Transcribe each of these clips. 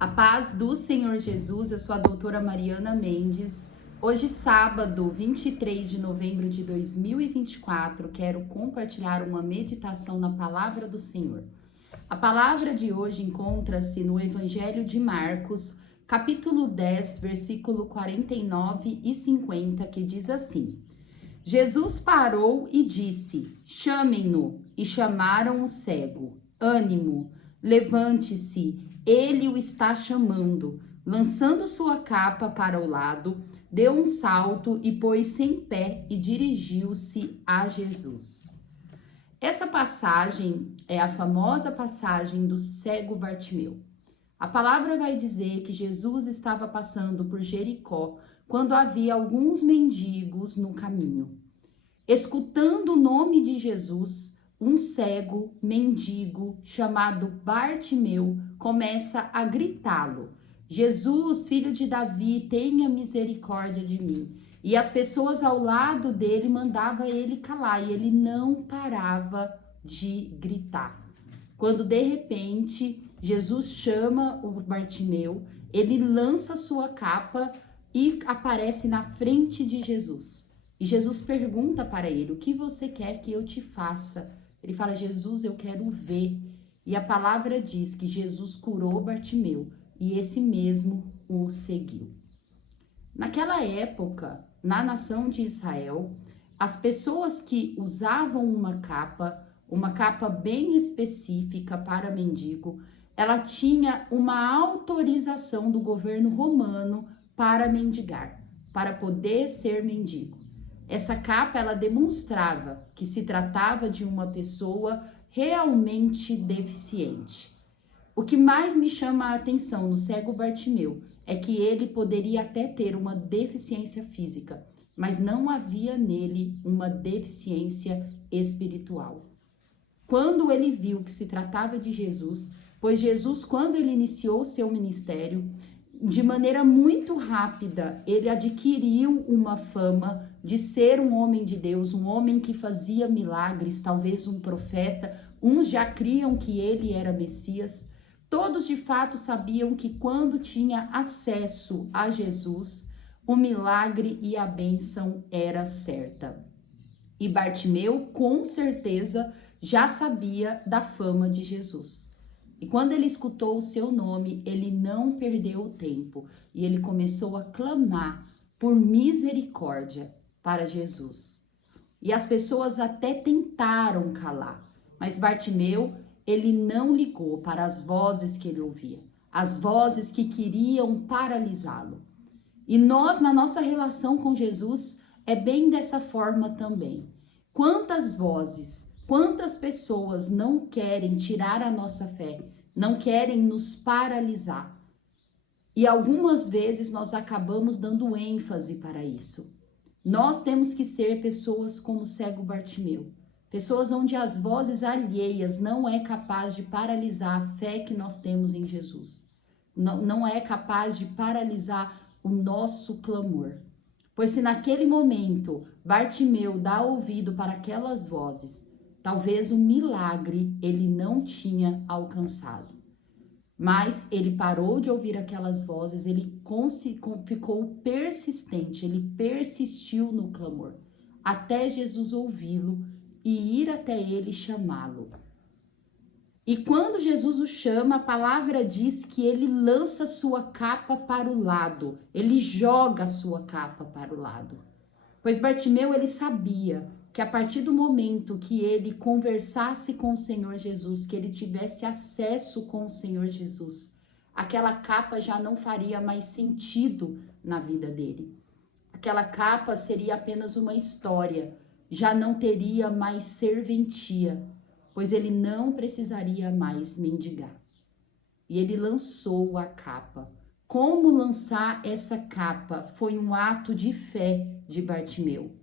A paz do Senhor Jesus, eu sou a doutora Mariana Mendes. Hoje, sábado, 23 de novembro de 2024, quero compartilhar uma meditação na palavra do Senhor. A palavra de hoje encontra-se no Evangelho de Marcos, capítulo 10, versículo 49 e 50, que diz assim: Jesus parou e disse: chamem-no. E chamaram o cego. Ânimo, levante-se, ele o está chamando. Lançando sua capa para o lado, deu um salto e pôs-se em pé e dirigiu-se a Jesus. Essa passagem é a famosa passagem do cego Bartimeu. A palavra vai dizer que Jesus estava passando por Jericó quando havia alguns mendigos no caminho. Escutando o nome de Jesus, um cego mendigo chamado Bartimeu começa a gritá-lo: Jesus, filho de Davi, tenha misericórdia de mim. E as pessoas ao lado dele mandavam ele calar e ele não parava de gritar. Quando de repente Jesus chama o Bartimeu, ele lança sua capa e aparece na frente de Jesus. E Jesus pergunta para ele: o que você quer que eu te faça? Ele fala: Jesus, eu quero ver. E a palavra diz que Jesus curou Bartimeu e esse mesmo o seguiu. Naquela época, na nação de Israel, as pessoas que usavam uma capa bem específica para mendigo, ela tinha uma autorização do governo romano para mendigar, para poder ser mendigo. Essa capa, ela demonstrava que se tratava de uma pessoa realmente deficiente. O que mais me chama a atenção no cego Bartimeu é que ele poderia até ter uma deficiência física, mas não havia nele uma deficiência espiritual. Quando ele viu que se tratava de Jesus, pois Jesus, quando ele iniciou seu ministério, de maneira muito rápida, ele adquiriu uma fama de ser um homem de Deus, um homem que fazia milagres, talvez um profeta. Uns já criam que ele era Messias. Todos de fato sabiam que quando tinha acesso a Jesus, o milagre e a bênção era certa. E Bartimeu, com certeza, já sabia da fama de Jesus. E quando ele escutou o seu nome, ele não perdeu o tempo e ele começou a clamar por misericórdia para Jesus. E as pessoas até tentaram calar, mas Bartimeu, ele não ligou para as vozes que ele ouvia, as vozes que queriam paralisá-lo. E nós, na nossa relação com Jesus, é bem dessa forma também. Quantas vozes, quantas pessoas não querem tirar a nossa fé, não querem nos paralisar. E algumas vezes nós acabamos dando ênfase para isso. Nós temos que ser pessoas como o cego Bartimeu, pessoas onde as vozes alheias não é capaz de paralisar a fé que nós temos em Jesus. Não é capaz de paralisar o nosso clamor. Pois se naquele momento Bartimeu dá ouvido para aquelas vozes, talvez o milagre ele não tinha alcançado. Mas ele parou de ouvir aquelas vozes, ele ficou persistente, ele persistiu no clamor, até Jesus ouvi-lo e ir até ele chamá-lo. E quando Jesus o chama, a palavra diz que ele lança sua capa para o lado, ele joga a sua capa para o lado. Pois Bartimeu, ele sabia que a partir do momento que ele conversasse com o Senhor Jesus, que ele tivesse acesso com o Senhor Jesus, aquela capa já não faria mais sentido na vida dele. Aquela capa seria apenas uma história, já não teria mais serventia, pois ele não precisaria mais mendigar. E ele lançou a capa. Como lançar essa capa foi um ato de fé de Bartimeu.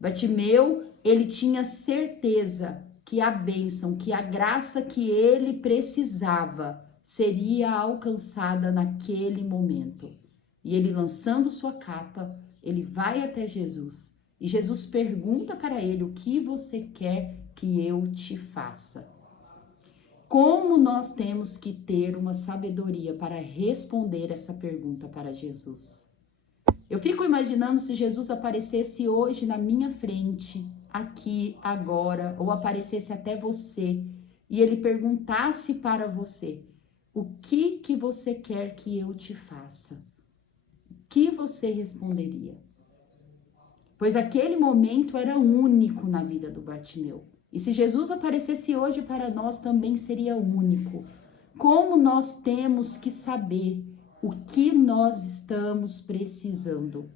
Bartimeu, ele tinha certeza que a bênção, que a graça que ele precisava seria alcançada naquele momento. E ele, lançando sua capa, ele vai até Jesus. E Jesus pergunta para ele: o que você quer que eu te faça? Como nós temos que ter uma sabedoria para responder essa pergunta para Jesus? Eu fico imaginando se Jesus aparecesse hoje na minha frente, aqui, agora, ou aparecesse até você, e ele perguntasse para você: o que você quer que eu te faça? O que você responderia? Pois aquele momento era único na vida do Bartimeu. E se Jesus aparecesse hoje para nós, também seria único. Como nós temos que saber o que nós estamos precisando?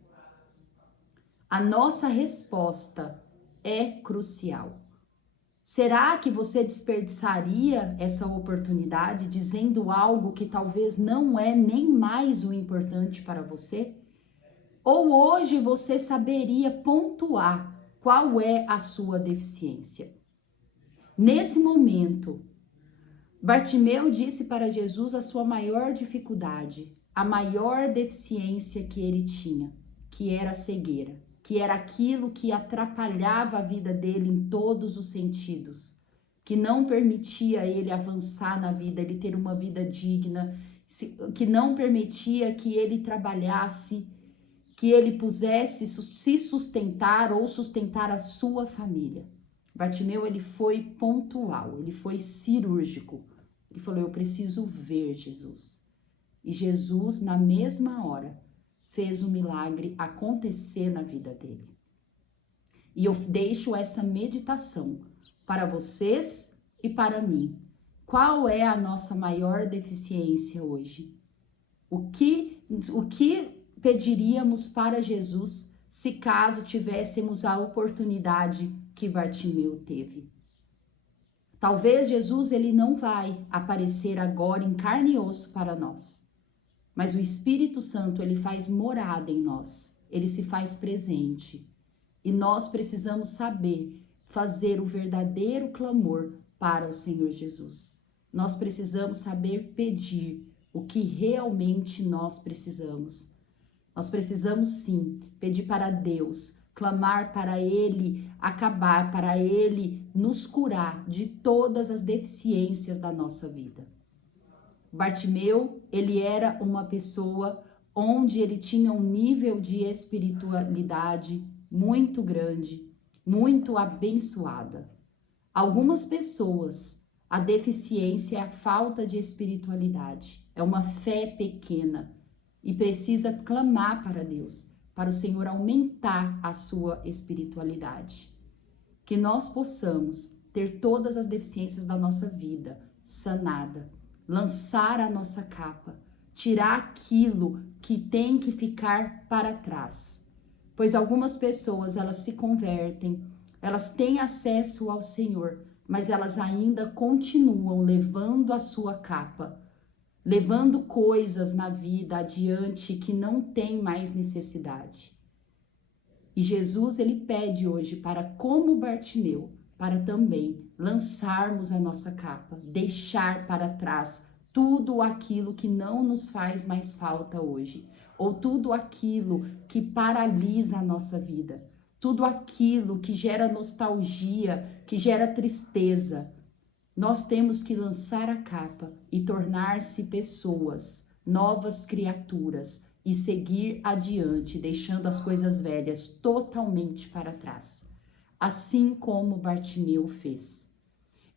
A nossa resposta é crucial. Será que você desperdiçaria essa oportunidade dizendo algo que talvez não é nem mais o importante para você? Ou hoje você saberia pontuar qual é a sua deficiência? Nesse momento, Bartimeu disse para Jesus a sua maior dificuldade, a maior deficiência que ele tinha, que era a cegueira, que era aquilo que atrapalhava a vida dele em todos os sentidos, que não permitia ele avançar na vida, ele ter uma vida digna, que não permitia que ele trabalhasse, que ele pudesse se sustentar ou sustentar a sua família. Bartimeu, ele foi pontual, ele foi cirúrgico. Ele falou: eu preciso ver Jesus. E Jesus, na mesma hora, fez o milagre acontecer na vida dele. E eu deixo essa meditação para vocês e para mim. Qual é a nossa maior deficiência hoje? O que pediríamos para Jesus se caso tivéssemos a oportunidade que Bartimeu teve? Talvez Jesus ele não vai aparecer agora em carne e osso para nós, mas o Espírito Santo ele faz morada em nós, ele se faz presente e nós precisamos saber fazer o verdadeiro clamor para o Senhor Jesus. Nós precisamos saber pedir o que realmente nós precisamos. Nós precisamos sim pedir para Deus, clamar para Ele acabar, para Ele nos curar de todas as deficiências da nossa vida. Bartimeu, ele era uma pessoa onde ele tinha um nível de espiritualidade muito grande, muito abençoada. Algumas pessoas, a deficiência é a falta de espiritualidade, é uma fé pequena. E precisa clamar para Deus, para o Senhor aumentar a sua espiritualidade. Que nós possamos ter todas as deficiências da nossa vida sanada, lançar a nossa capa, tirar aquilo que tem que ficar para trás. Pois algumas pessoas, elas se convertem, elas têm acesso ao Senhor, mas elas ainda continuam levando a sua capa, levando coisas na vida adiante que não tem mais necessidade. E Jesus, ele pede hoje para, como Bartimeu, para também lançarmos a nossa capa, deixar para trás tudo aquilo que não nos faz mais falta hoje, ou tudo aquilo que paralisa a nossa vida, tudo aquilo que gera nostalgia, que gera tristeza. Nós temos que lançar a capa e tornar-se pessoas, novas criaturas e seguir adiante, deixando as coisas velhas totalmente para trás, assim como Bartimeu fez.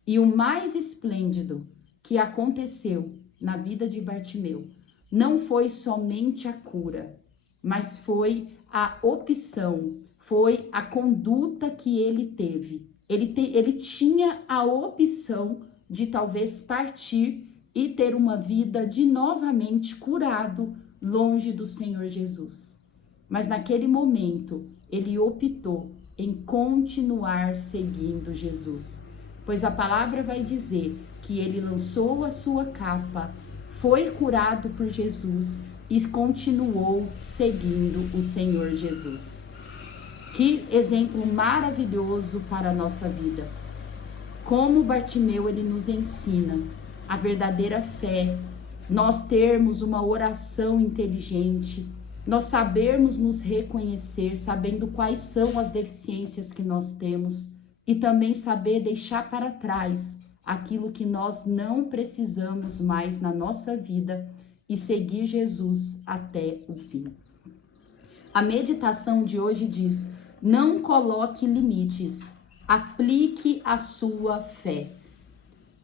E o mais esplêndido que aconteceu na vida de Bartimeu não foi somente a cura, mas foi a opção, foi a conduta que ele teve. Ele tinha a opção de talvez partir e ter uma vida de novamente curado longe do Senhor Jesus. Mas naquele momento, ele optou em continuar seguindo Jesus. Pois a palavra vai dizer que ele lançou a sua capa, foi curado por Jesus e continuou seguindo o Senhor Jesus. Que exemplo maravilhoso para a nossa vida. Como Bartimeu, ele nos ensina a verdadeira fé, nós termos uma oração inteligente, nós sabermos nos reconhecer, sabendo quais são as deficiências que nós temos e também saber deixar para trás aquilo que nós não precisamos mais na nossa vida e seguir Jesus até o fim. A meditação de hoje diz: não coloque limites, aplique a sua fé.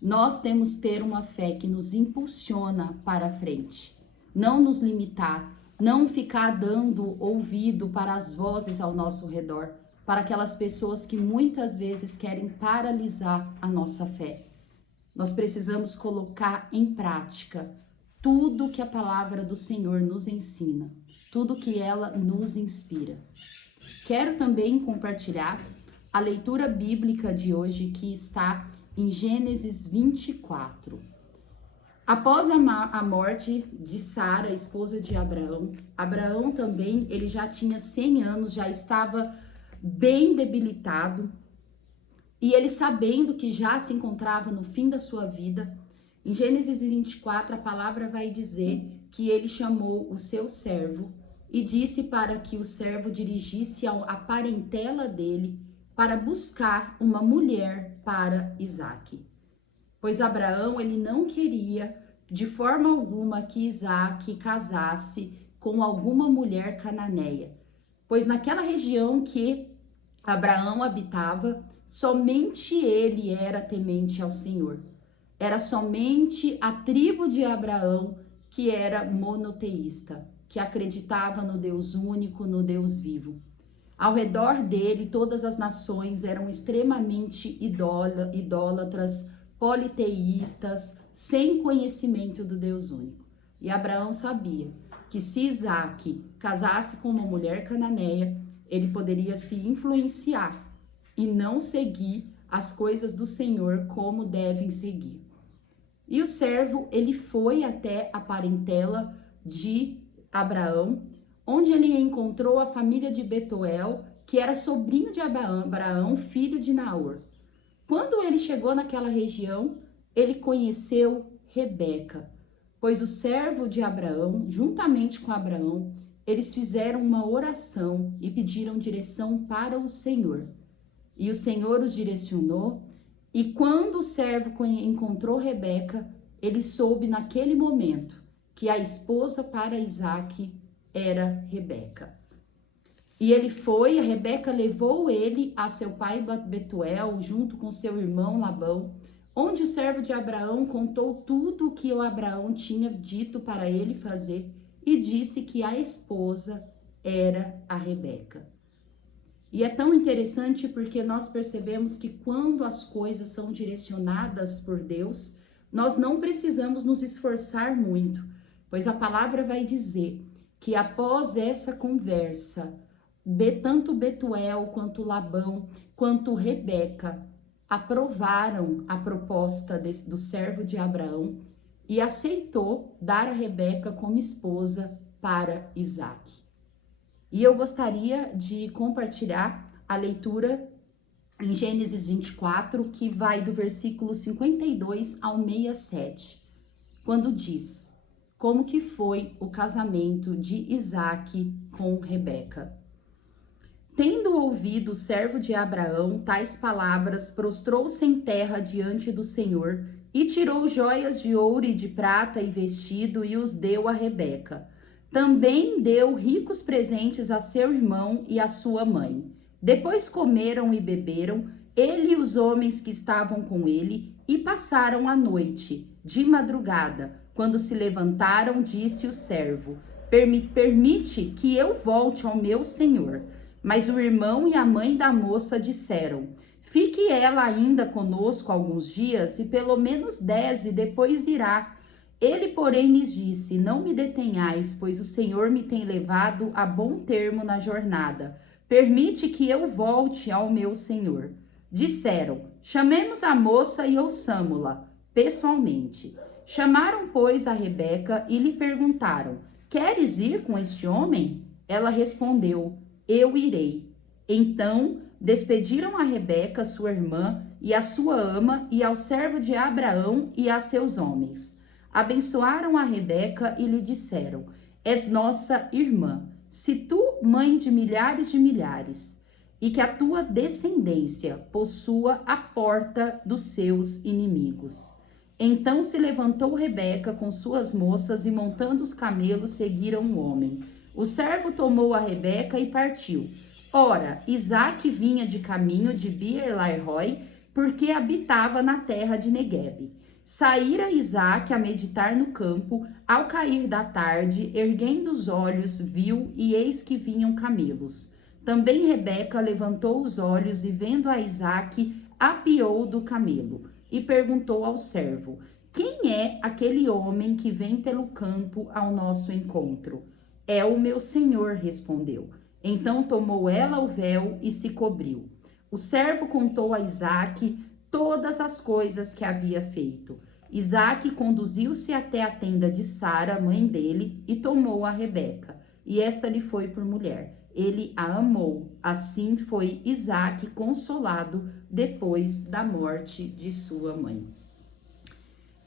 Nós temos que ter uma fé que nos impulsiona para a frente, não nos limitar, não ficar dando ouvido para as vozes ao nosso redor, para aquelas pessoas que muitas vezes querem paralisar a nossa fé. Nós precisamos colocar em prática tudo que a palavra do Senhor nos ensina, tudo que ela nos inspira. Quero também compartilhar a leitura bíblica de hoje, que está em Gênesis 24. Após a morte de Sara, esposa de Abraão, Abraão também, ele já tinha 100 anos, já estava bem debilitado, e ele, sabendo que já se encontrava no fim da sua vida, em Gênesis 24, a palavra vai dizer que ele chamou o seu servo e disse para que o servo dirigisse a parentela dele para buscar uma mulher para Isaque. Pois Abraão, ele não queria de forma alguma que Isaque casasse com alguma mulher cananeia, pois naquela região que Abraão habitava, somente ele era temente ao Senhor. Era somente a tribo de Abraão que era monoteísta, que acreditava no Deus único, no Deus vivo. Ao redor dele, todas as nações eram extremamente idólatras, politeístas, sem conhecimento do Deus único. E Abraão sabia que se Isaque casasse com uma mulher cananeia, ele poderia se influenciar e não seguir as coisas do Senhor como devem seguir. E o servo, ele foi até a parentela de Abraão, onde ele encontrou a família de Betuel, que era sobrinho de Abraão, filho de Naor. Quando ele chegou naquela região, ele conheceu Rebeca, pois o servo de Abraão, juntamente com Abraão, eles fizeram uma oração e pediram direção para o Senhor. E o Senhor os direcionou, e quando o servo encontrou Rebeca, ele soube naquele momento que a esposa para Isaque era Rebeca. E ele foi, a Rebeca levou ele a seu pai Betuel, junto com seu irmão Labão, onde o servo de Abraão contou tudo o que o Abraão tinha dito para ele fazer e disse que a esposa era a Rebeca. E é tão interessante porque nós percebemos que quando as coisas são direcionadas por Deus, nós não precisamos nos esforçar muito, pois a palavra vai dizer que após essa conversa, tanto Betuel quanto Labão, quanto Rebeca, aprovaram a proposta do servo de Abraão e aceitou dar a Rebeca como esposa para Isaque. E eu gostaria de compartilhar a leitura em Gênesis 24, que vai do versículo 52 ao 67, quando diz: como que foi o casamento de Isaque com Rebeca. Tendo ouvido o servo de Abraão tais palavras, prostrou-se em terra diante do Senhor e tirou joias de ouro e de prata e vestido e os deu a Rebeca. Também deu ricos presentes a seu irmão e a sua mãe. Depois comeram e beberam, ele e os homens que estavam com ele, e passaram a noite. De madrugada, quando se levantaram, disse o servo: permite que eu volte ao meu senhor. Mas o irmão e a mãe da moça disseram: fique ela ainda conosco alguns dias, e pelo menos 10, e depois irá. Ele, porém, lhes disse: não me detenhais, pois o Senhor me tem levado a bom termo na jornada. Permite que eu volte ao meu senhor. Disseram: chamemos a moça e ouçamo-la pessoalmente. Chamaram, pois, a Rebeca e lhe perguntaram: queres ir com este homem? Ela respondeu: eu irei. Então despediram a Rebeca, sua irmã, e a sua ama, e ao servo de Abraão e a seus homens. Abençoaram a Rebeca e lhe disseram: és nossa irmã, se tu, mãe de milhares, e que a tua descendência possua a porta dos seus inimigos. Então se levantou Rebeca com suas moças e montando os camelos seguiram o homem. O servo tomou a Rebeca e partiu. Ora, Isaque vinha de caminho de Beer-lahai, porque habitava na terra de Neguebe. Saíra Isaque a meditar no campo, ao cair da tarde, erguendo os olhos, viu, e eis que vinham camelos. Também Rebeca levantou os olhos e, vendo a Isaque, apiou do camelo, e perguntou ao servo: quem é aquele homem que vem pelo campo ao nosso encontro? É o meu senhor, respondeu. Então tomou ela o véu e se cobriu. O servo contou a Isaque todas as coisas que havia feito. Isaque conduziu-se até a tenda de Sara, mãe dele, e tomou a Rebeca, e esta lhe foi por mulher. Ele a amou. Assim foi Isaque consolado depois da morte de sua mãe.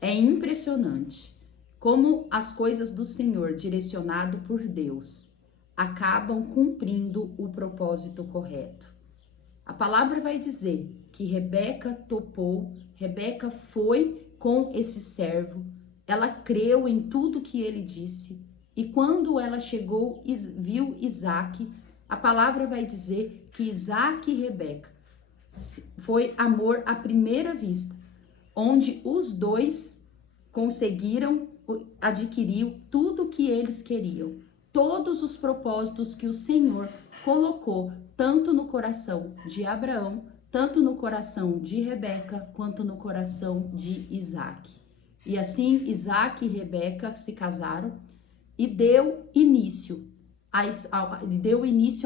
É impressionante como as coisas do Senhor, direcionado por Deus, acabam cumprindo o propósito correto. A palavra vai dizer que Rebeca topou, Rebeca foi com esse servo, ela creu em tudo que ele disse, e quando ela chegou e viu Isaque, a palavra vai dizer que Isaque e Rebeca foi amor à primeira vista, onde os dois conseguiram adquirir tudo o que eles queriam, todos os propósitos que o Senhor colocou, tanto no coração de Abraão, tanto no coração de Rebeca, quanto no coração de Isaque. E assim, Isaque e Rebeca se casaram e deu início a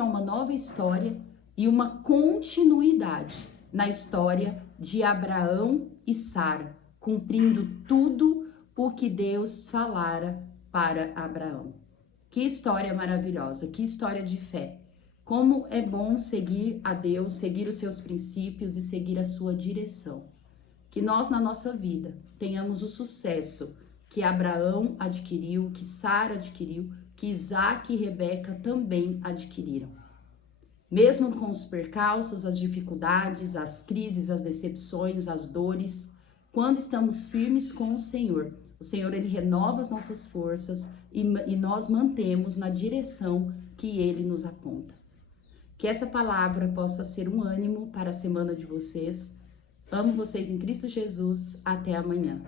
uma nova história e uma continuidade na história de Abraão e Sara, cumprindo tudo o que Deus falara para Abraão. Que história maravilhosa, que história de fé. Como é bom seguir a Deus, seguir os seus princípios e seguir a sua direção. Que nós, na nossa vida, tenhamos o sucesso que Abraão adquiriu, que Sara adquiriu, que Isaque e Rebeca também adquiriram. Mesmo com os percalços, as dificuldades, as crises, as decepções, as dores, quando estamos firmes com o Senhor, ele renova as nossas forças e nós mantemos na direção que Ele nos aponta. Que essa palavra possa ser um ânimo para a semana de vocês. Amo vocês em Cristo Jesus. Até amanhã.